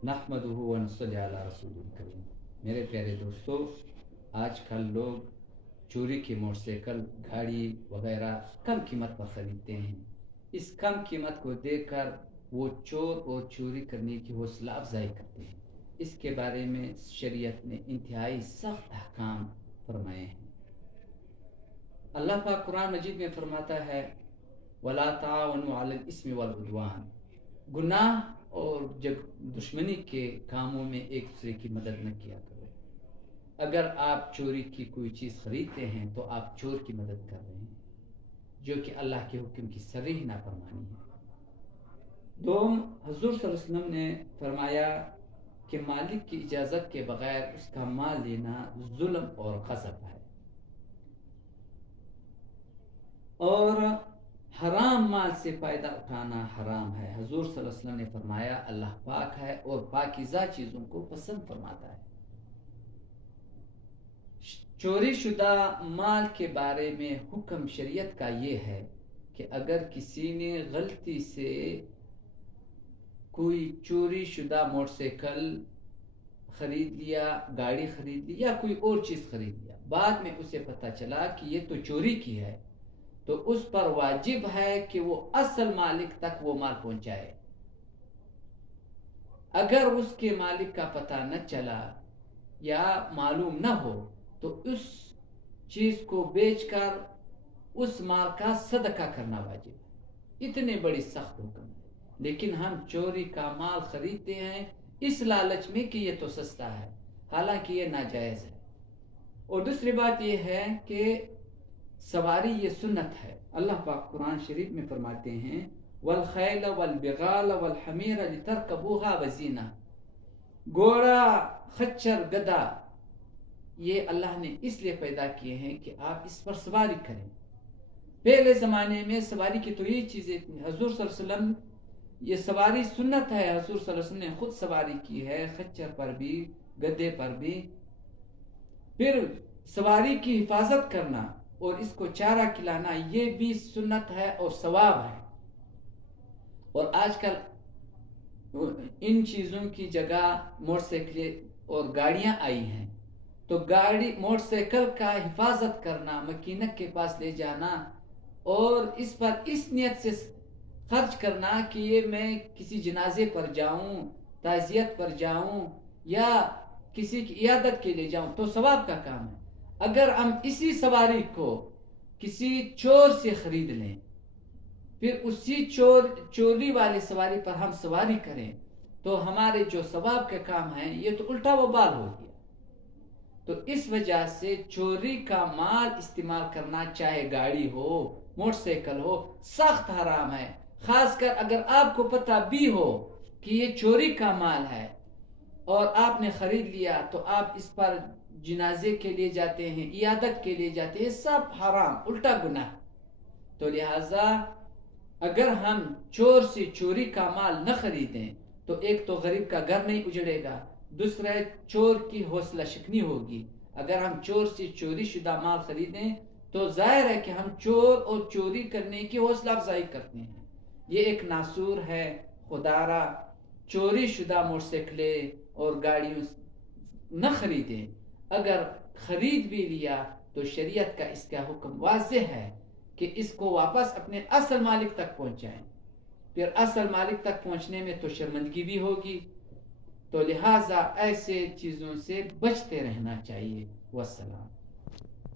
नहमदुहु व नसल्ली अला रसूलिल करीम। मेरे प्यारे दोस्तों, आजकल लोग चोरी की मोटरसाइकिल, गाड़ी वगैरह कम कीमत पर ख़रीदते हैं। इस कम कीमत को देखकर वो चोर और चोरी करने की हौसला अफजाई करते हैं। इसके बारे में शरीयत ने इंतहाई सख्त अहकाम फरमाए हैं। अल्लाह पाक कुरान मजीद में फरमाता है, वला ताअवनु अलल इस्मि वल उद्वान, गुनाह और जब दुश्मनी के कामों में एक दूसरे की मदद न किया करो। अगर आप चोरी की कोई चीज़ खरीदते हैं तो आप चोर की मदद कर रहे हैं, जो कि अल्लाह के हुक्म की सरीह नाफरमानी है। हुज़ूर सल्लल्लाहु अलैहि वसल्लम ने फरमाया कि मालिक की इजाज़त के बगैर उसका माल लेना जुल्म और गज़ब है, और हराम माल से फ़ायदा उठाना हराम है। हुज़ूर सल्लल्लाहु अलैहि वसल्लम ने फरमाया, अल्लाह पाक है और पाकीज़ा चीज़ों को पसंद फरमाता है। चोरी शुदा माल के बारे में हुक्म शरीयत का ये है कि अगर किसी ने गलती से कोई चोरी शुदा मोटरसाइकिल ख़रीद लिया, गाड़ी ख़रीद ली या कोई और चीज़ ख़रीद लिया, बाद में उसे पता चला कि ये तो चोरी की है, तो उस पर वाजिब है कि वो असल मालिक तक वो माल पहुंचाए। अगर उसके मालिक का पता न चला या मालूम न हो तो उस चीज़ को बेचकर उस माल का सदका करना वाजिब है। इतने बड़ी सख्त हुक्म है, लेकिन हम चोरी का माल खरीदते हैं इस लालच में कि ये तो सस्ता है, हालांकि ये नाजायज़ है। और दूसरी बात ये है कि सवारी ये सुन्नत है। अल्लाह पाक कुरान शरीफ में फरमाते हैं, वल खैल वल बिगाल वल हमीर लितरकबूहा वज़ीना। घोड़ा, खच्चर, गधा ये अल्लाह ने इसलिए पैदा किए हैं कि आप इस पर सवारी करें। पहले ज़माने में सवारी की तो ये चीज़ें, हुज़ूर सल्लल्लाहु अलैहि वसल्लम, ये सवारी सुन्नत है। हुज़ूर सल्लल्लाहु अलैहि वसल्लम ने खुद सवारी की है, खच्चर पर भी, गधे पर भी। फिर सवारी की हिफाजत करना और इसको चारा खिलाना ये भी सुन्नत है और सवाब है। और आजकल इन चीज़ों की जगह मोटरसाइकिल और गाड़ियां आई हैं, तो गाड़ी मोटरसाइकिल का हिफाजत करना, मकीनक के पास ले जाना और इस पर इस नियत से खर्च करना कि ये मैं किसी जनाजे पर जाऊं, ताज़ियत पर जाऊं या किसी की इयादत के लिए जाऊं, तो सवाब का काम है। अगर हम इसी सवारी को किसी चोर से खरीद लें, फिर उसी चोरी वाली सवारी पर हम सवारी करें, तो हमारे जो सवाब के काम हैं ये तो उल्टा वबाल हो गया। तो इस वजह से चोरी का माल इस्तेमाल करना, चाहे गाड़ी हो, मोटरसाइकिल हो, सख्त हराम है। खासकर अगर आपको पता भी हो कि ये चोरी का माल है और आपने खरीद लिया, तो आप इस पर जनाजे के लिए जाते हैं, इयादत के लिए जाते हैं, सब हराम, उल्टा गुनाह। तो लिहाजा अगर हम चोर से चोरी का माल न खरीदें तो एक तो गरीब का घर नहीं उजड़ेगा, दूसरा चोर की हौसला शिकनी होगी। अगर हम चोर से चोरी शुदा माल खरीदें तो जाहिर है कि हम चोर और चोरी करने की हौसला अफजाई करते हैं। ये एक नासूर है। खुदारा चोरी शुदा मोटरसाइकिलें और गाड़ियों न खरीदें। अगर खरीद भी लिया तो शरीयत का इसका हुक्म वाज़ेह है कि इसको वापस अपने असल मालिक तक पहुंचाएं। फिर असल मालिक तक पहुंचने में तो शर्मिंदगी भी होगी, तो लिहाजा ऐसे चीज़ों से बचते रहना चाहिए। वस्सलाम।